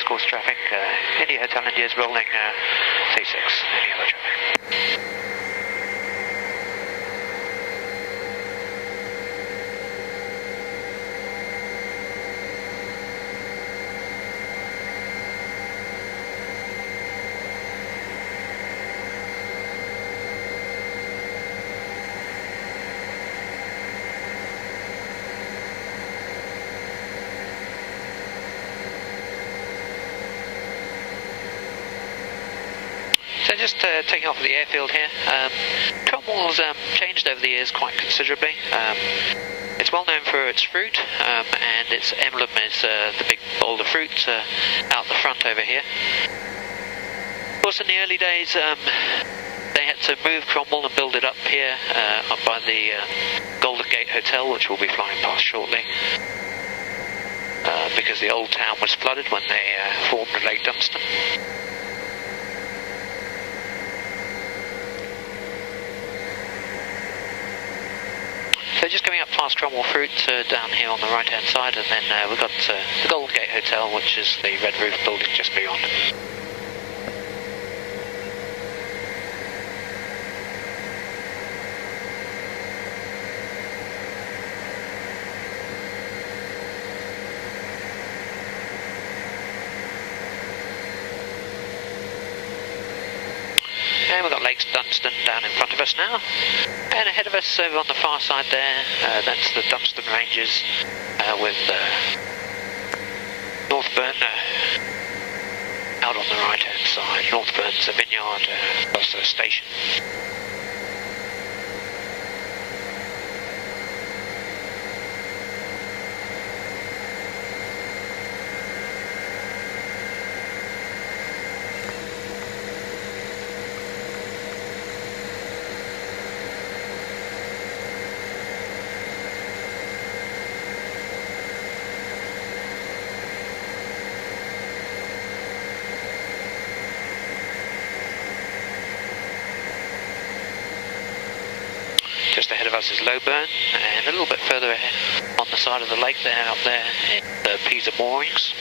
race course traffic. India Hotel India is rolling 36, any other traffic. So just taking off the airfield here, Cromwell's changed over the years quite considerably. It's well known for its fruit, and its emblem is the big bowl of fruit out the front over here. Of course, in the early days, they had to move Cromwell and build it up here, up by the Golden Gate Hotel, which we'll be flying past shortly, because the old town was flooded when they formed Lake Dunstan. So just coming up past Cromwell Fruit down here on the right hand side, and then we've got the Golden Gate Hotel, which is the red roof building just beyond. And we've got Lake Dunstan down in front of us now, and ahead of us over on the far side there, that's the Dunstan Ranges with Northburn out on the right hand side. Northburn's a vineyard, plus a station. Just ahead of us is Lowburn, and a little bit further ahead on the side of the lake there, up there, in the Pisa moorings.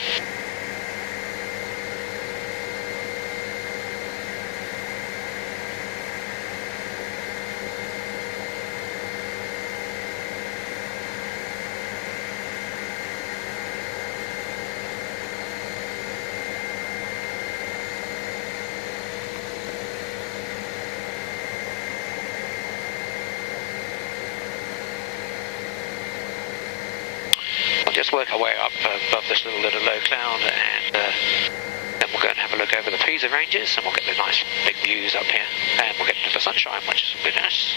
We'll just work our way up above this little bit of low cloud, and then we'll go and have a look over the Pisa Ranges, and we'll get the nice big views up here, and we'll get into the sunshine, which will be nice.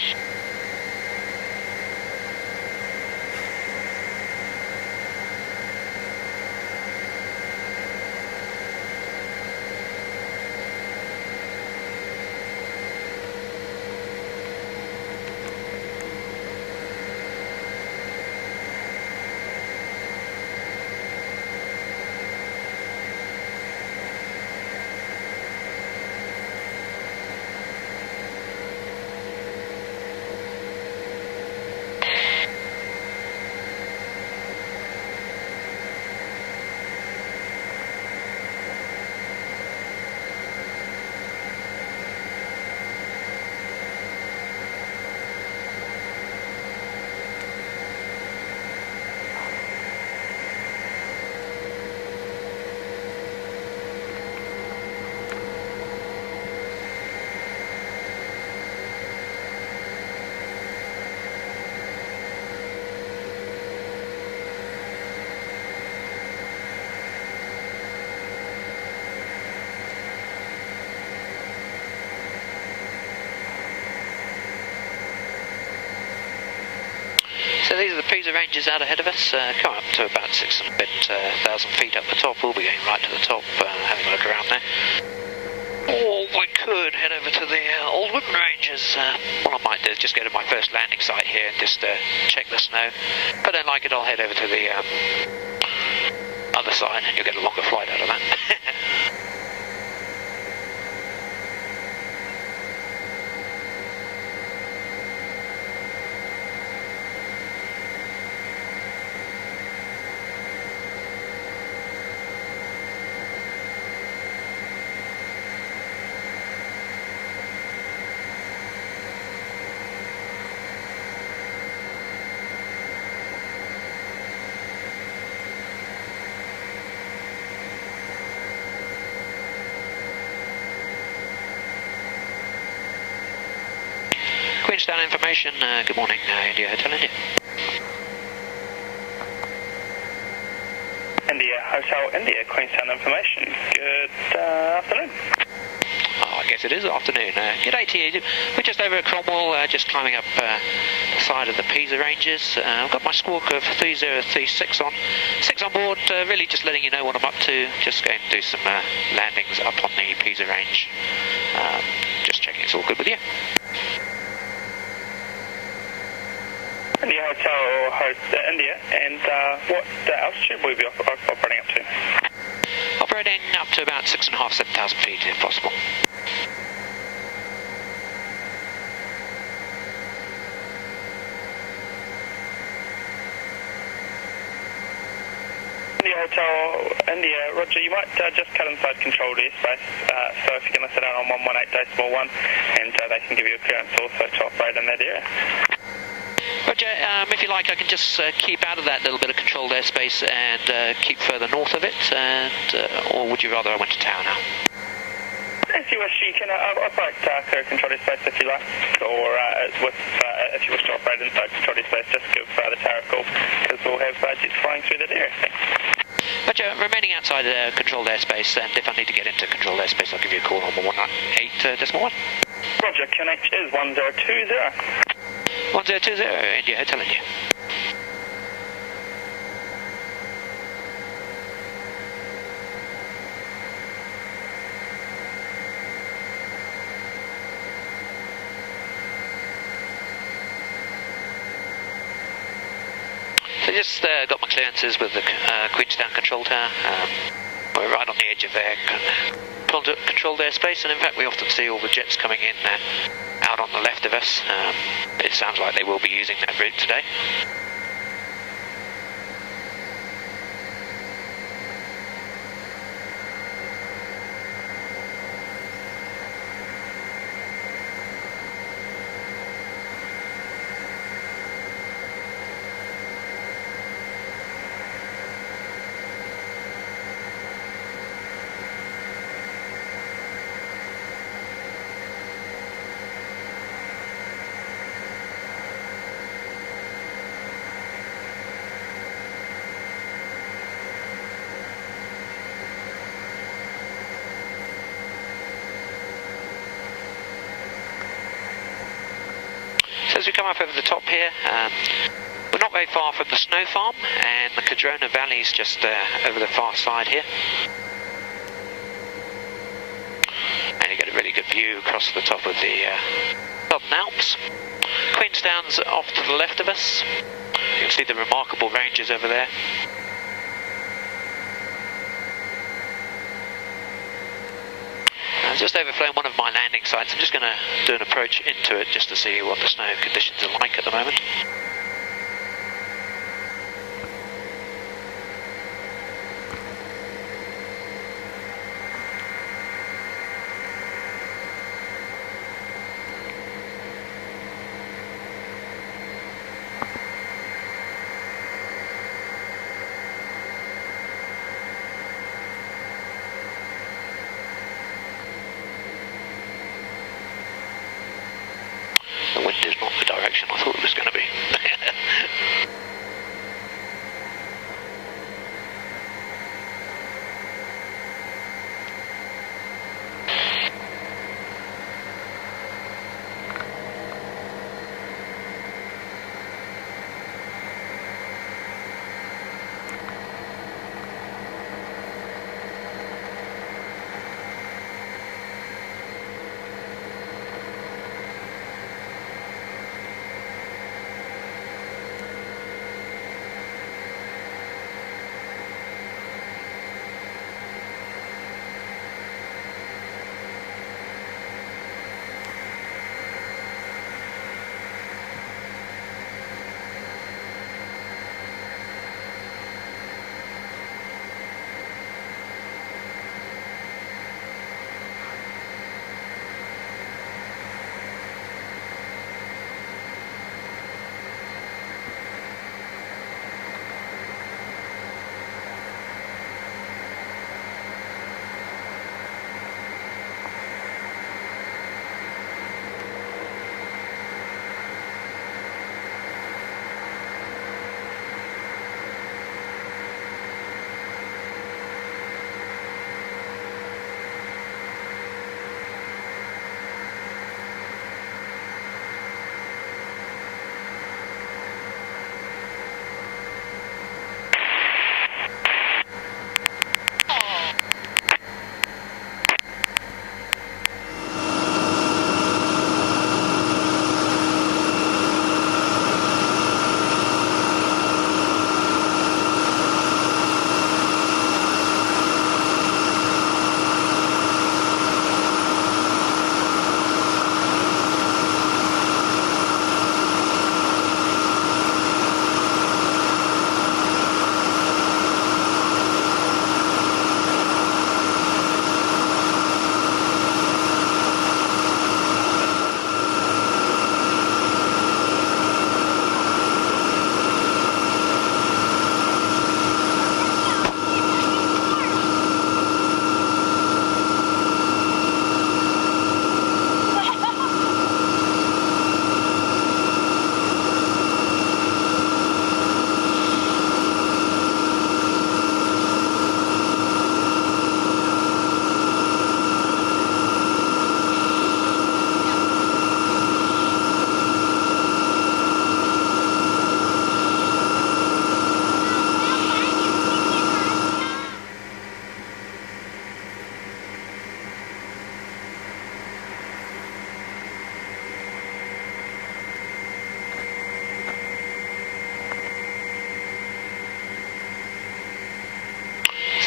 So these are the Pisa Ranges out ahead of us, coming up to about 6,000 feet up the top. We'll be going right to the top, having a look around there. Or we could head over to the Old Woodman Ranges. What I might do is just go to my first landing site here and just check the snow. If I don't like it, I'll head over to the other side, and you'll get a longer flight out of that. Queenstown information, good morning, India Hotel India. India Hotel India, Queenstown information. Good afternoon. Oh, I guess it is afternoon. G'day to you. We're just over at Cromwell, just climbing up the side of the Pisa Ranges. I've got my squawk of 3036 on. 6 on board, really just letting you know what I'm up to. Just going to do some landings up on the Pisa Range. Just checking it's all good with you. India Hotel host India, and what altitude will we be operating up to? Operating up to about 6,500, 7,000 feet if possible. India Hotel India, Roger, you might just cut inside controlled airspace, so if you're going to sit down on 118.1, and they can give you a clearance also to operate in that area. Roger, if you like, I can just keep out of that little bit of controlled airspace and keep further north of it, and or would you rather I went to tower now? As you wish, you can operate clear controlled airspace if you like, or if you wish to operate inside controlled airspace, just give the tower a call, because we'll have jets flying through that area. Thanks. Roger, remaining outside controlled airspace, and if I need to get into controlled airspace, I'll give you a call on 118.1. Roger, QNH is 1020. 1020, India Hotel India. So just got my clearances with the Queenstown control tower. We're right on the edge of their controlled airspace, and in fact we often see all the jets coming in out on the left of us. It sounds like they will be using that route today. So as we come up over the top here, we're not very far from the snow farm, and the Cadrona Valley is just over the far side here. And you get a really good view across the top of the Southern Alps. Queenstown's off to the left of us. You can see the remarkable ranges over there. I've just overflown one of my landing sites. I'm just going to do an approach into it just to see what the snow conditions are like at the moment. The wind is not the direction I thought it was going to be.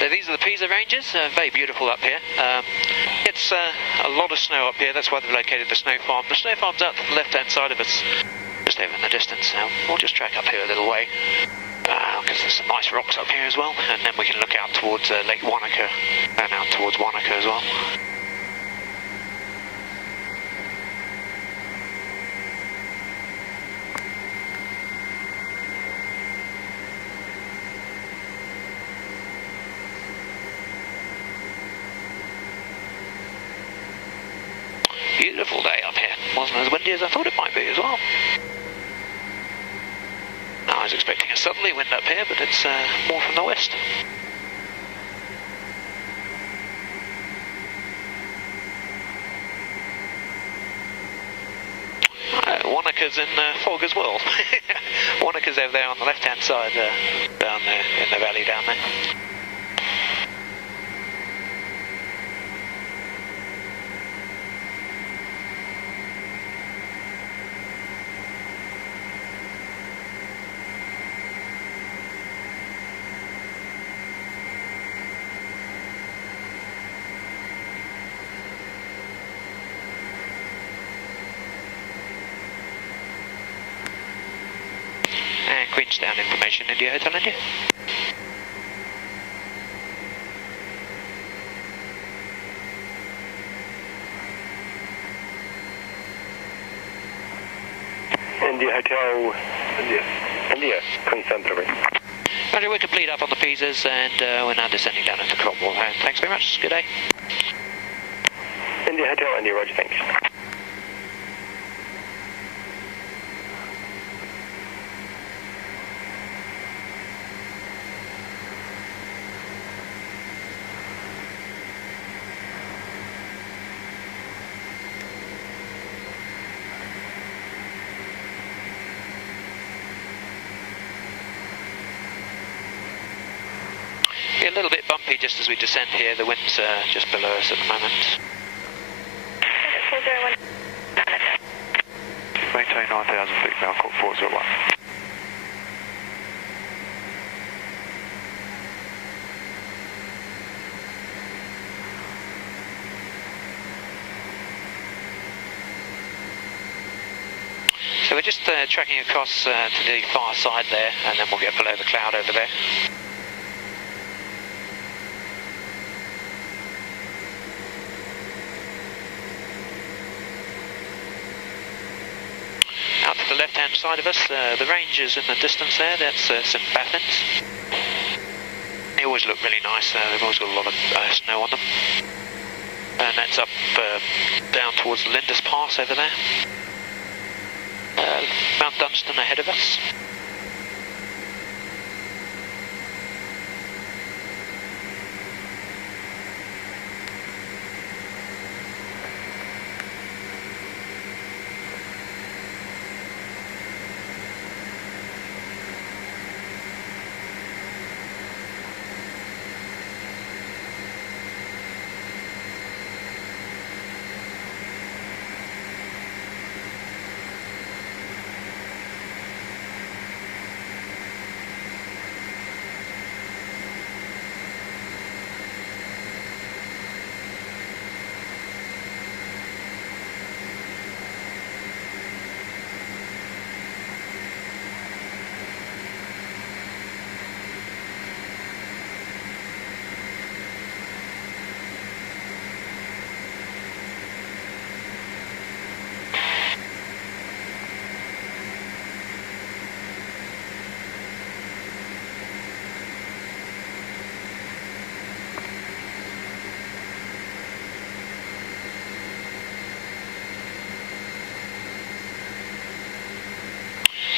So these are the Pisa Ranges, very beautiful up here. It's a lot of snow up here, that's why they've located the snow farm. The snow farm's out to the left-hand side of us, just over in the distance. We'll just track up here a little way, because there's some nice rocks up here as well, and then we can look out towards Lake Wanaka, and out towards Wanaka as well. Beautiful day up here. Wasn't as windy as I thought it might be as well. I was expecting a southerly wind up here, but it's more from the west. Wanaka's in fog as well. Wanaka's over there on the left-hand side, down there in the valley down there. Queenstown information, India Hotel India. India Hotel, India, Queenstown delivery. Roger, we're complete up on the Pisas, and we're now descending down into Cromwell. Thanks very much, good day. India Hotel, India, roger, thanks. A little bit bumpy just as we descend here. The wind's just below us at the moment. Maintain 9,000 feet now, call 401. So we're just tracking across to the far side there, and then we'll get below the cloud over there. Out to the left-hand side of us, the range is in the distance there. That's St. Bathans. They always look really nice. They've always got a lot of snow on them. And that's up down towards the Lindis Pass over there. Mount Dunstan ahead of us.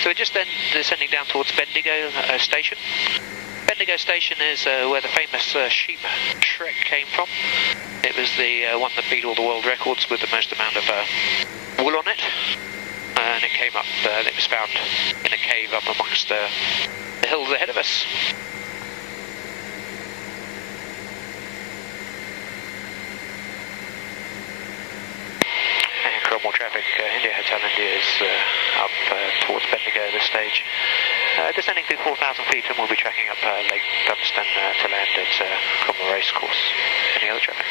So we're just then descending down towards Bendigo Station. Bendigo Station is where the famous sheep Shrek came from. It was the one that beat all the world records with the most amount of wool on it. And it came up, it was found in a cave up amongst the hills ahead of us. Cromwell traffic, India Hotel India is up towards Bendigo at this stage. Descending through 4,000 feet, and we'll be tracking up Lake Dunstan to land at Cromwell Racecourse. Any other traffic?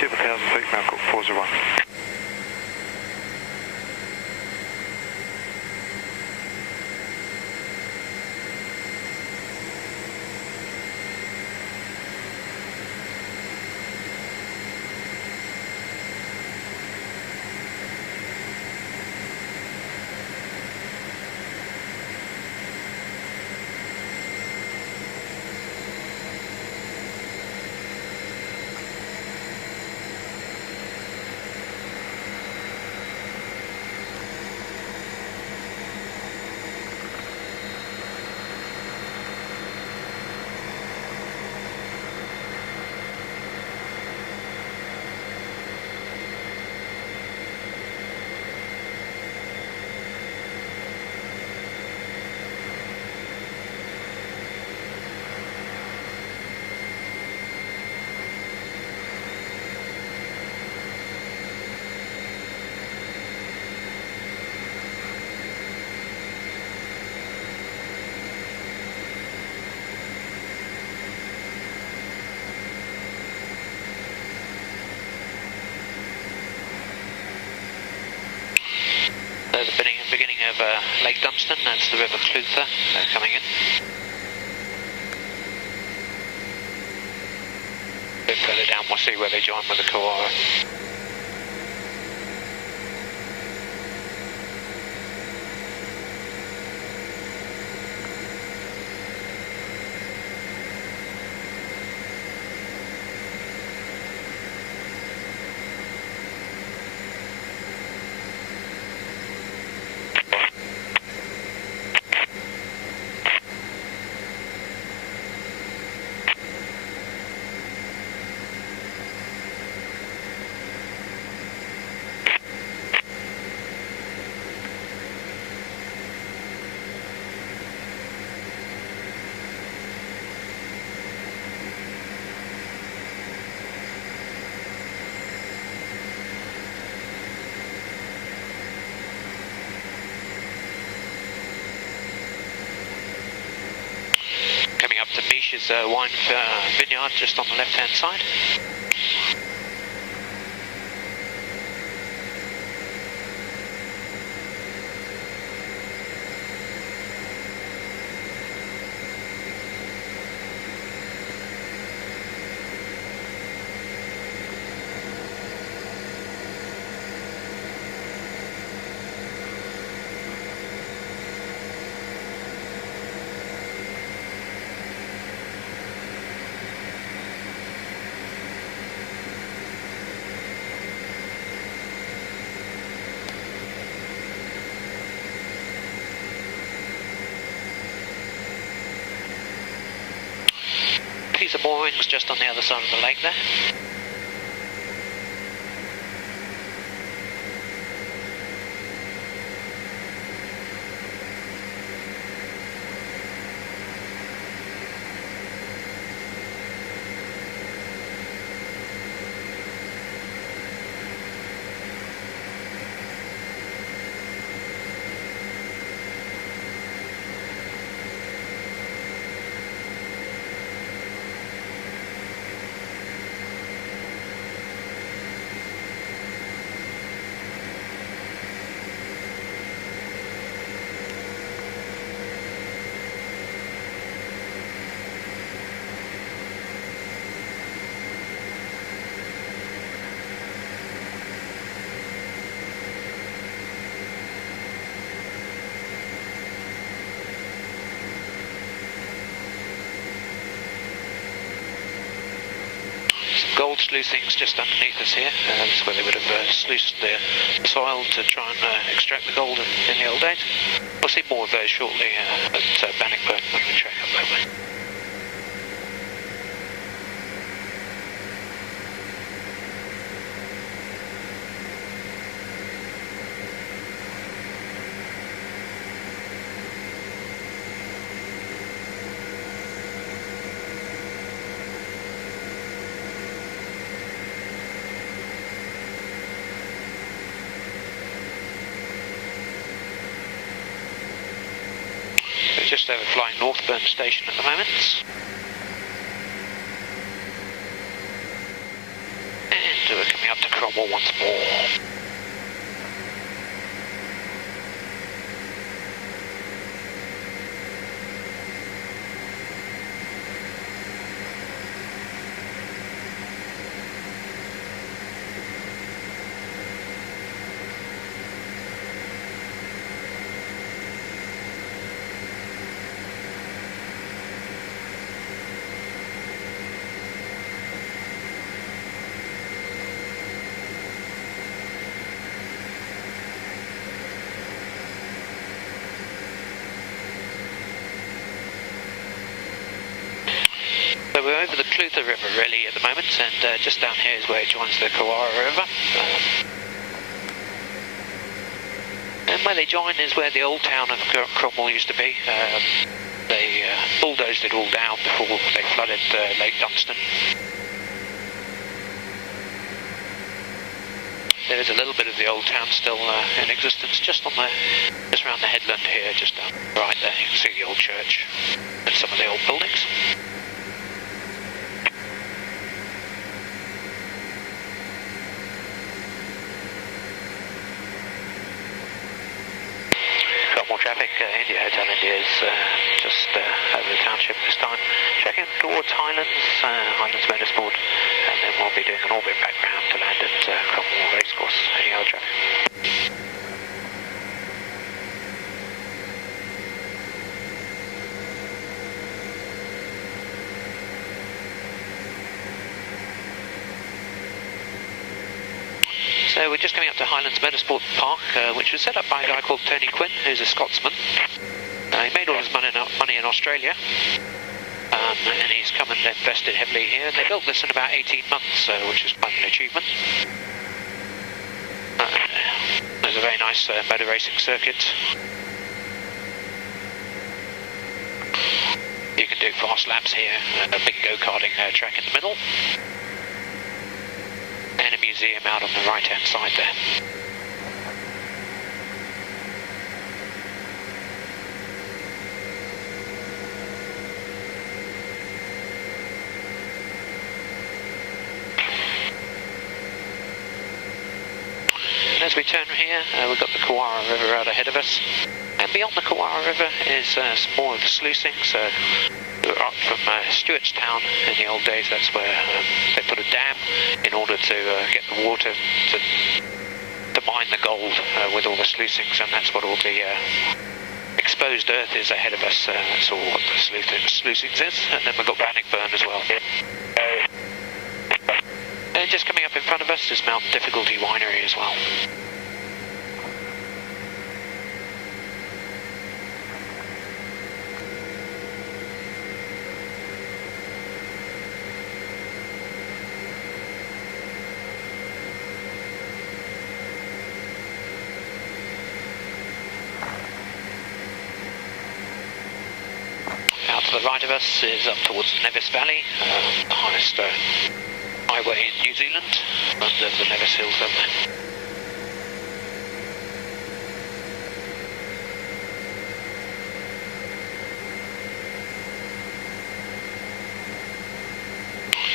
Super 1,000 feet, Malcolm 401. There's the beginning of Lake Dunstan, that's the River Clutha coming in. A bit further down we'll see where they join with the Kawarra. Coming up to Mish's wine vineyard just on the left hand side. Piece of moorings just on the other side of the lake there. gold sluicings just underneath us here. This is where they would have sluiced the soil to try and extract the gold in the old days. We'll see more of those shortly at Bannockburn when we track up that way. Just over flying Northburn Station at the moment. And we're coming up to Cromwell once more. So we're over the Clutha River really at the moment, and just down here is where it joins the Kawara River. And where they join is where the old town of Cromwell used to be. They bulldozed it all down before they flooded Lake Dunstan. There is a little bit of the old town still in existence, just around the headland here, just down right there. You can see the old church and some of the old buildings. Traffic, India Hotel India is just over the township this time. Checking towards Highlands, Highlands Motorsport, and then we'll be doing an orbit back round to land at Cromwell Racecourse. Any other traffic? So we're just coming up to Highlands Motorsport Park, which was set up by a guy called Tony Quinn, who's a Scotsman. He made all his money in Australia, and he's come and invested heavily here. And they built this in about 18 months, which is quite an achievement. There's a very nice motor racing circuit. You can do fast laps here, a big go-karting track in the middle. And a museum out on the right hand side there. And as we turn here, we've got the Kawara River out ahead of us, and beyond the Kawara River is some more of the sluicings. Up from Stewartstown in the old days, that's where they put a dam in order to get the water to mine the gold with all the sluicings, and that's what all the exposed earth is ahead of us. That's all what the sluicings is, and then we've got Bannockburn as well. And just coming up in front of us is Mount Difficulty Winery as well. To the right of us is up towards the Nevis Valley, the highest highway in New Zealand, under the Nevis Hills up there.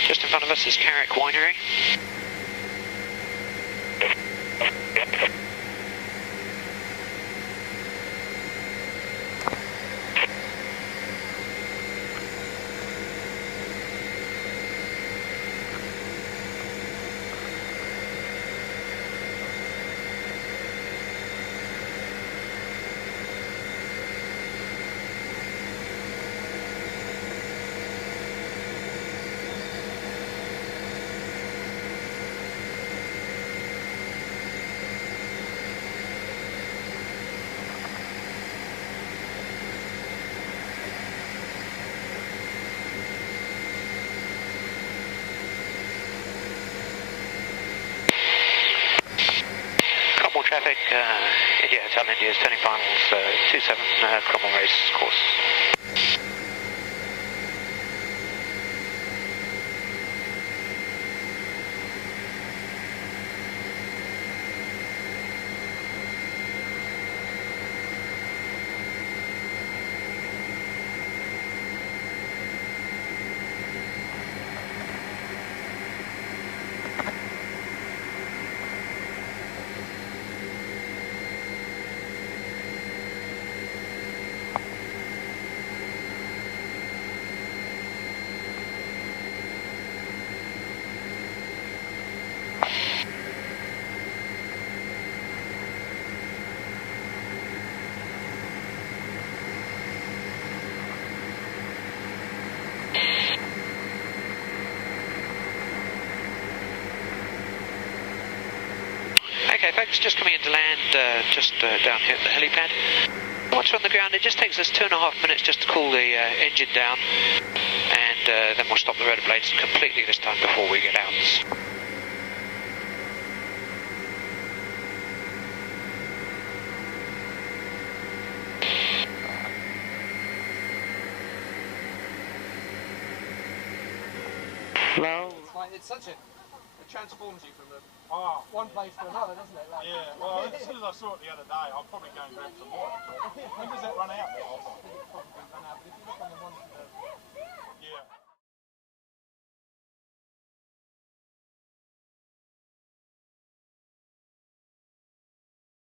Just in front of us is Carrick Winery. traffic, India Hotel India is turning finals 27 Cromwell race course. Okay folks, just coming into land, just down here at the helipad. Once we're on the ground, it just takes us 2.5 minutes just to cool the engine down, and then we'll stop the rotor blades completely this time before we get out. No. It's such it transforms you from one place to another, doesn't it? Like, yeah, well, as soon as I saw it the other day, I'll probably go and grab some more. When does that run out? I think it's probably run out.